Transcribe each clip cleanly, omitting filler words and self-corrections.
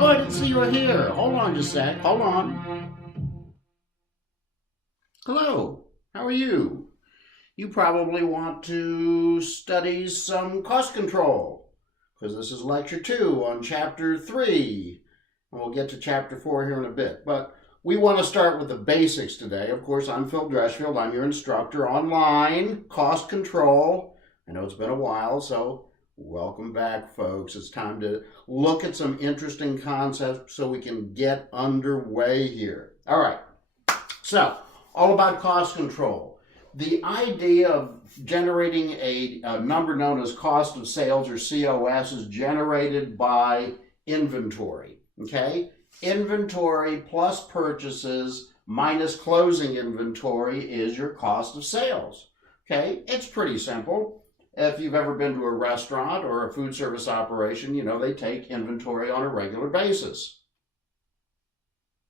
Oh, I didn't see you were here. Hold on just a sec. Hold on. Hello. How are you? You probably want to study some cost control because this is lecture 2 on chapter 3. And we'll get to chapter 4 here in a bit. But we want to start with the basics today. Of course, I'm Phil Dreschfield. I'm your instructor online, cost control. I know it's been a while, so welcome back, folks. It's time to look at some interesting concepts so we can get underway here. All right, so all about cost control. The idea of generating a number known as cost of sales, or COS, is generated by inventory, okay? Inventory plus purchases minus closing inventory is your cost of sales, okay? It's pretty simple. If you've ever been to a restaurant or a food service operation, you know they take inventory on a regular basis,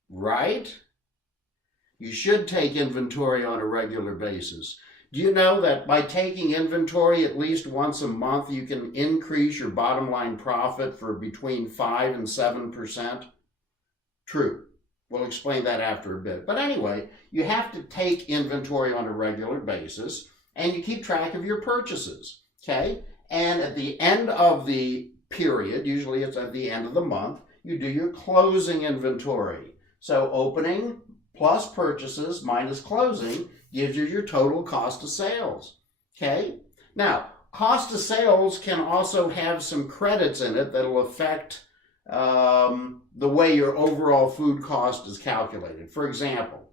right? You should take inventory on a regular basis. Do you know that by taking inventory at least once a month, you can increase your bottom line profit for between 5 and 7%? True. We'll explain that after a bit. But anyway, you have to take inventory on a regular basis, and you keep track of your purchases, okay? And at the end of the period, usually it's at the end of the month, you do your closing inventory. So opening plus purchases minus closing gives you your total cost of sales, okay? Now, cost of sales can also have some credits in it that'll affect the way your overall food cost is calculated. For example,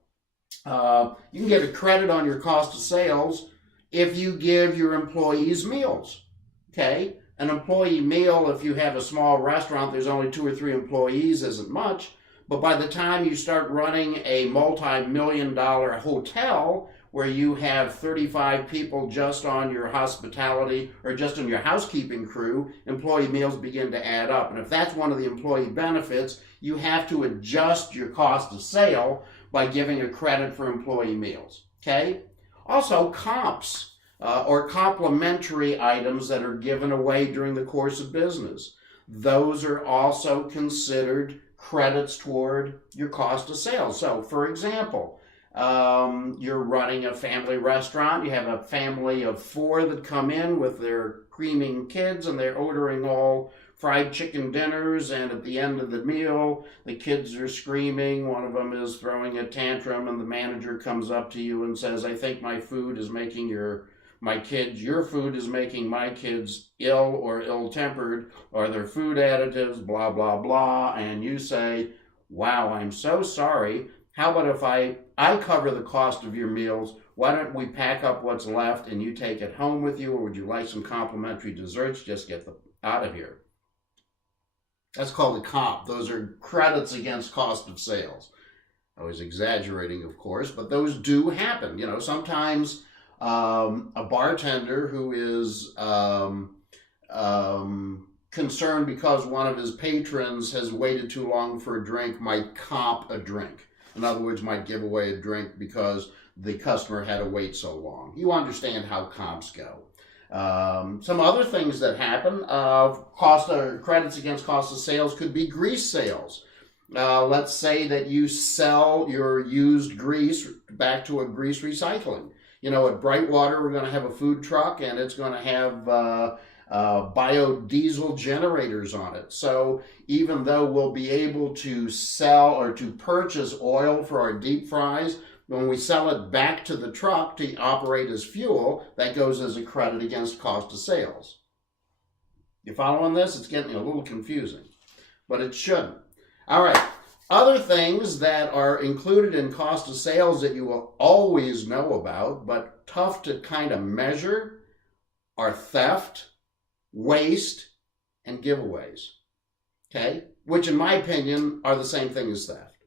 you can get a credit on your cost of sales if you give your employees meals, okay? An employee meal, if you have a small restaurant, there's only 2 or 3 employees, isn't much. But by the time you start running a multi-million-dollar hotel where you have 35 people just on your hospitality or just on your housekeeping crew, employee meals begin to add up. And if that's one of the employee benefits, you have to adjust your cost of sale by giving a credit for employee meals, okay? Also, comps or complementary items that are given away during the course of business. Those are also considered credits toward your cost of sales. So, for example, you're running a family restaurant. You have a family of 4 that come in with their screaming kids, and they're ordering all fried chicken dinners, and at the end of the meal, the kids are screaming. One of them is throwing a tantrum, and the manager comes up to you and says, I think my food is making your food is making my kids ill or ill-tempered, or their food additives, blah, blah, blah. And you say, wow, I'm so sorry. How about if I cover the cost of your meals? Why don't we pack up what's left and you take it home with you, or would you like some complimentary desserts? Just get them out of here. That's called a comp. Those are credits against cost of sales. I was exaggerating, of course, but those do happen. You know, sometimes a bartender who is concerned because one of his patrons has waited too long for a drink might comp a drink. In other words, might give away a drink because the customer had to wait so long. You understand how comps go. Some other things that happen, credits against cost of sales could be grease sales. Let's say that you sell your used grease back to a grease recycling. You know, at Brightwater, we're going to have a food truck, and it's going to have biodiesel generators on it. So even though we'll be able to sell or to purchase oil for our deep fries, when we sell it back to the truck to operate as fuel, that goes as a credit against cost of sales. You following this? It's getting a little confusing, but it shouldn't. All right. Other things that are included in cost of sales that you will always know about, but tough to kind of measure, are theft, waste, and giveaways, okay? Which, in my opinion, are the same thing as theft.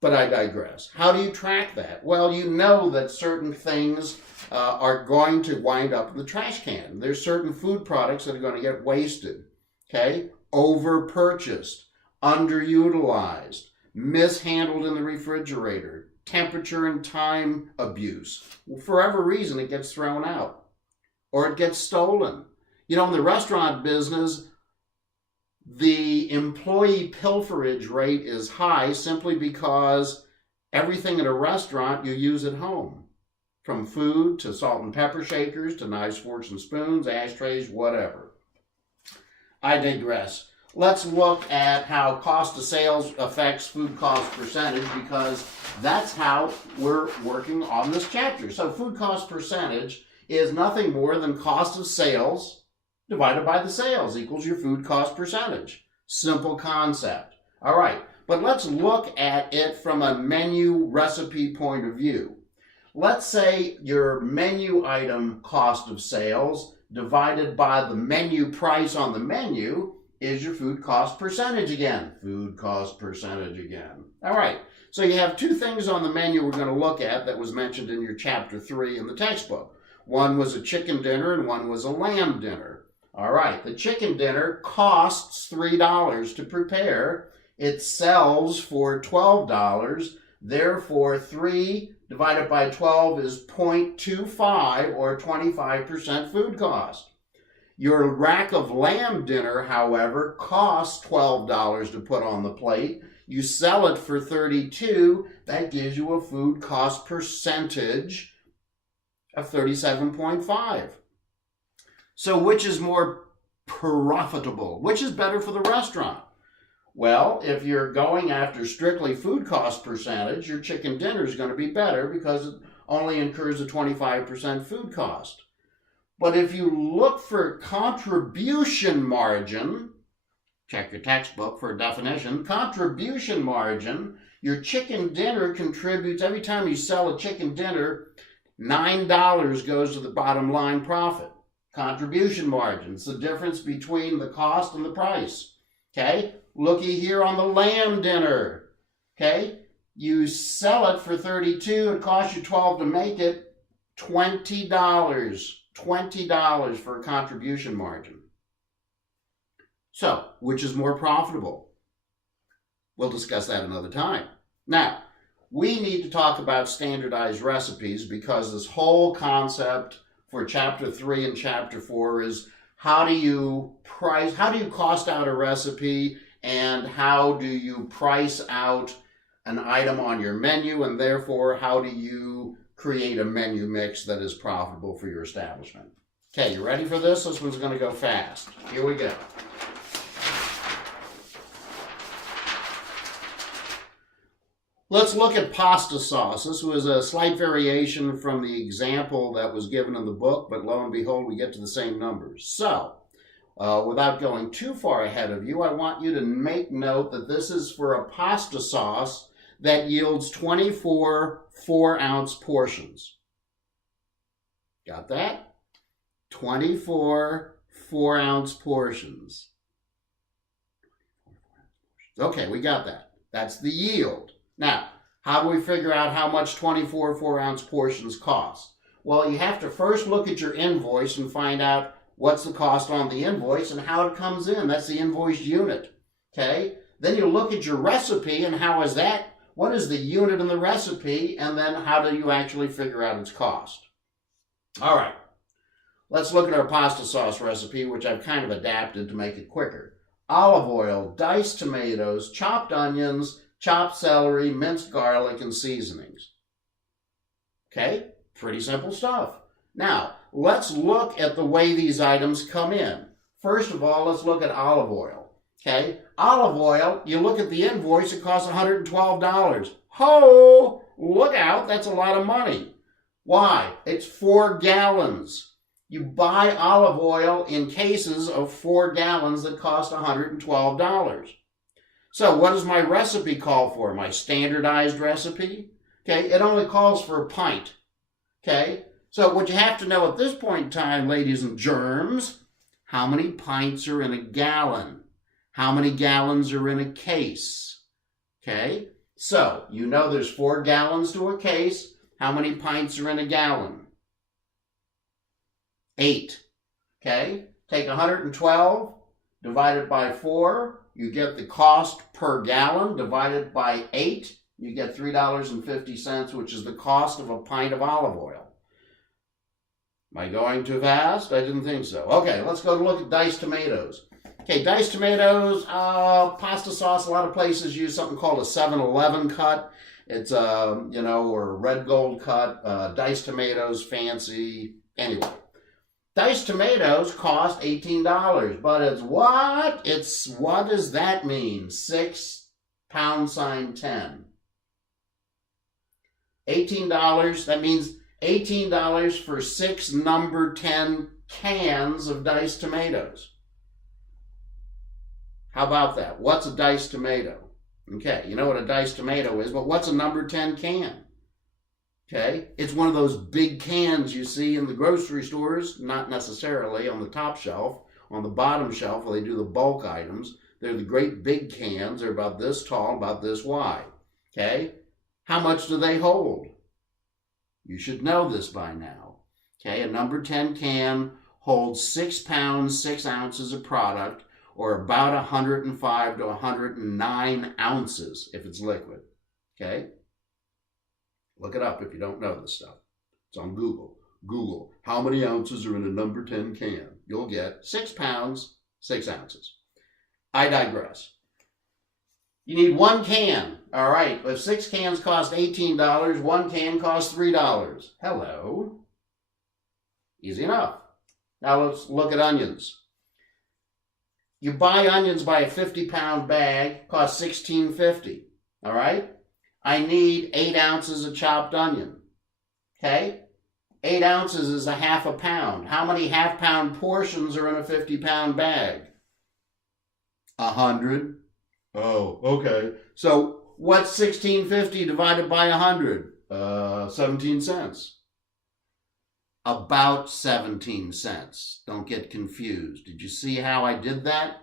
But I digress. How do you track that? Well, you know that certain things are going to wind up in the trash can. There's certain food products that are going to get wasted, okay? Over-purchased, underutilized, mishandled in the refrigerator, temperature and time abuse. For whatever reason, it gets thrown out or it gets stolen. You know, in the restaurant business, The employee pilferage rate is high simply because everything in a restaurant you use at home, from food to salt and pepper shakers to knives, forks, and spoons, ashtrays, whatever. I digress. Let's look at how cost of sales affects food cost percentage, because that's how we're working on this chapter. So food cost percentage is nothing more than cost of sales divided by the sales equals your food cost percentage. Simple concept. All right, but let's look at it from a menu recipe point of view. Let's say your menu item cost of sales divided by the menu price on the menu is your food cost percentage again. Food cost percentage again. All right, so you have two things on the menu we're going to look at that was mentioned in your chapter 3 in the textbook. One was a chicken dinner and one was a lamb dinner. All right, the chicken dinner costs $3 to prepare. It sells for $12. Therefore, 3 divided by 12 is 0.25 or 25% food cost. Your rack of lamb dinner, however, costs $12 to put on the plate. You sell it for $32. That gives you a food cost percentage of 37.5. So which is more profitable? Which is better for the restaurant? Well, if you're going after strictly food cost percentage, your chicken dinner is going to be better because it only incurs a 25% food cost. But if you look for contribution margin, check your textbook for a definition, contribution margin, your chicken dinner contributes, every time you sell a chicken dinner, $9 goes to the bottom line profit. Contribution margin, it's the difference between the cost and the price. Okay, looky here on the lamb dinner. Okay, you sell it for $32, it costs you $12 to make it, $20 for a contribution margin. So, which is more profitable? We'll discuss that another time. Now, we need to talk about standardized recipes because this whole concept for chapter 3 and chapter 4 is how do you cost out a recipe and how do you price out an item on your menu, and therefore how do you create a menu mix that is profitable for your establishment. Okay, you ready for this? This one's going to go fast. Here we go. Let's look at pasta sauce. This was a slight variation from the example that was given in the book, but lo and behold, we get to the same numbers. So, without going too far ahead of you, I want you to make note that this is for a pasta sauce that yields 24 4-ounce portions. Got that? 24 4-ounce portions. Okay, we got that. That's the yield. Now, how do we figure out how much 24 4-ounce portions cost? Well, you have to first look at your invoice and find out what's the cost on the invoice and how it comes in. That's the invoice unit. Okay? Then you look at your recipe and how is that? What is the unit in the recipe? And then how do you actually figure out its cost? All right. Let's look at our pasta sauce recipe, which I've kind of adapted to make it quicker. Olive oil, diced tomatoes, chopped onions, chopped celery, minced garlic, and seasonings. Okay, pretty simple stuff. Now, let's look at the way these items come in. First of all, let's look at olive oil. Okay, olive oil, you look at the invoice, it costs $112. Ho! Look out, that's a lot of money. Why? It's 4 gallons. You buy olive oil in cases of 4 gallons that cost $112. So what does my recipe call for? My standardized recipe? Okay, it only calls for a pint. Okay, so what you have to know at this point in time, ladies and germs, how many pints are in a gallon? How many gallons are in a case? Okay, so you know there's 4 gallons to a case. How many pints are in a gallon? 8. Okay, take 112, divide it by 4. You get the cost per gallon divided by 8. You get $3.50, which is the cost of a pint of olive oil. Am I going too fast? I didn't think so. Okay, let's go look at diced tomatoes. Okay, diced tomatoes, pasta sauce. A lot of places use something called a 7-Eleven cut. It's or a red gold cut. Diced tomatoes, fancy. Anyway, diced tomatoes cost $18, but it's what? What does that mean? 6 # 10. $18. That means $18 for 6 number 10 cans of diced tomatoes. How about that? What's a diced tomato? Okay, you know what a diced tomato is, but what's a number 10 can? Okay, it's one of those big cans you see in the grocery stores, not necessarily on the top shelf, on the bottom shelf where they do the bulk items. They're the great big cans. They're about this tall, about this wide. Okay, how much do they hold? You should know this by now. Okay, a number 10 can holds 6 pounds, 6 ounces of product, or about 105 to 109 ounces if it's liquid. Okay? Look it up if you don't know this stuff. It's on Google. Google, how many ounces are in a number 10 can? You'll get 6 pounds, 6 ounces. I digress. You need 1 can. All right, if 6 cans cost $18, 1 can costs $3. Hello. Easy enough. Now let's look at onions. You buy onions by a 50-pound bag, costs $16.50. All right? I need 8 ounces of chopped onion. Okay? 8 ounces is a half a pound. How many half-pound portions are in a 50-pound bag? 100. Oh, okay. So what's $16.50 divided by 100? 17 cents. About 17 cents. Don't get confused. Did you see how I did that?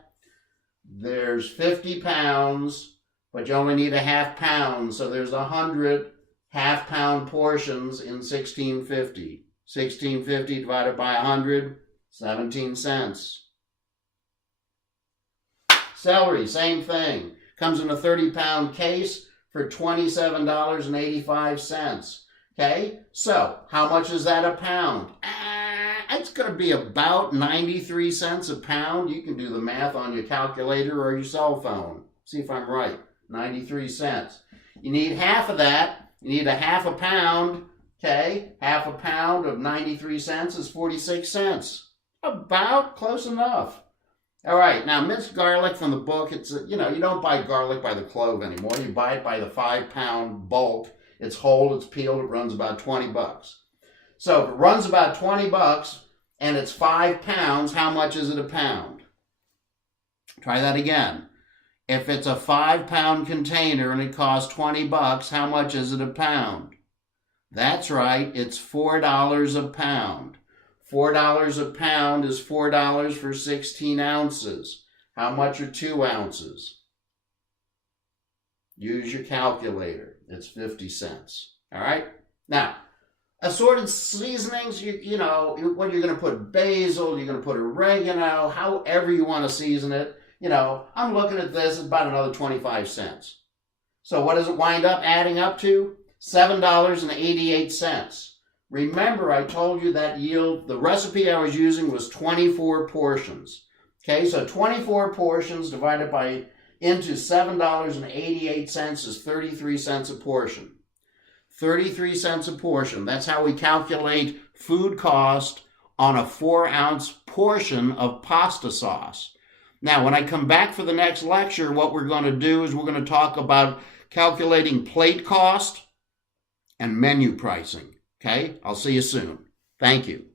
There's 50 pounds, but you only need a half pound, so there's 100 half-pound portions in $16.50. $16.50 divided by 100, 17 cents. Celery, same thing. Comes in a 30-pound case for $27.85. Okay, so how much is that a pound? It's going to be about 93 cents a pound. You can do the math on your calculator or your cell phone. See if I'm right. 93 cents. You need half of that. You need a half a pound. Okay, half a pound of 93 cents is 46 cents. About close enough. All right, now minced garlic from the book. It's, you don't buy garlic by the clove anymore. You buy it by the 5-pound bulk. It's whole, it's peeled, it runs about 20 bucks. So if it runs about 20 bucks and it's 5 pounds, how much is it a pound? Try that again. If it's a 5-pound container and it costs 20 bucks, how much is it a pound? That's right, it's $4 a pound. $4 a pound is $4 for 16 ounces. How much are 2 ounces? Use your calculator. It's 50 cents. All right? Now, assorted seasonings, what you're going to put basil, you're going to put oregano, however you want to season it. I'm looking at this, it's about another 25 cents. So what does it wind up adding up to? $7.88. Remember, I told you that yield, the recipe I was using was 24 portions. Okay, so 24 portions divided into $7.88 is 33 cents a portion. 33 cents a portion. That's how we calculate food cost on a 4-ounce portion of pasta sauce. Now, when I come back for the next lecture, what we're going to do is we're going to talk about calculating plate cost and menu pricing. Okay? I'll see you soon. Thank you.